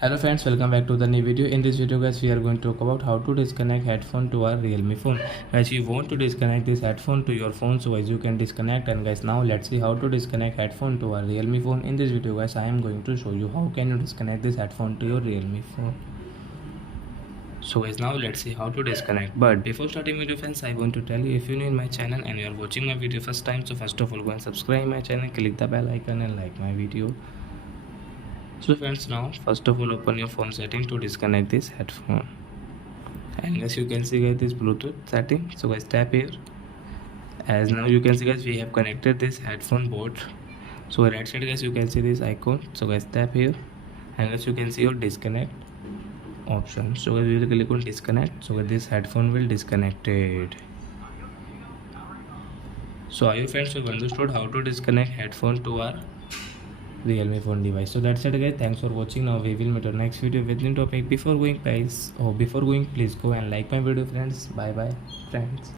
Hello friends, welcome back to the new video. In this video guys, we are going to talk about how to disconnect headphone to our Realme phone. Guys, you want to disconnect this headphone to your phone, so guys you can disconnect. And guys, now let's see how to disconnect headphone to our Realme phone. In this video guys, I am going to show you how can you disconnect this headphone to your Realme phone. So guys, now let's see how to disconnect. But before starting video friends, I want to tell you, if you're new in my channel and you are watching my video first time, so first of all go and subscribe my channel, click the bell icon and like my video. So friends, now first of all open your phone setting to disconnect this headphone, and as you can see guys, this Bluetooth setting. So guys, tap here. As now you can see guys, we have connected this headphone board. So right side guys, you can see this icon. So guys, tap here, and as you can see your disconnect option. So guys, we will click on disconnect. So guys, this headphone will disconnected. So are you friends, you have understood how to disconnect headphone to our Realme phone device? So that's it guys, thanks for watching. Now we will meet our next video with new topic. Before going please go and like my video friends. Bye bye friends.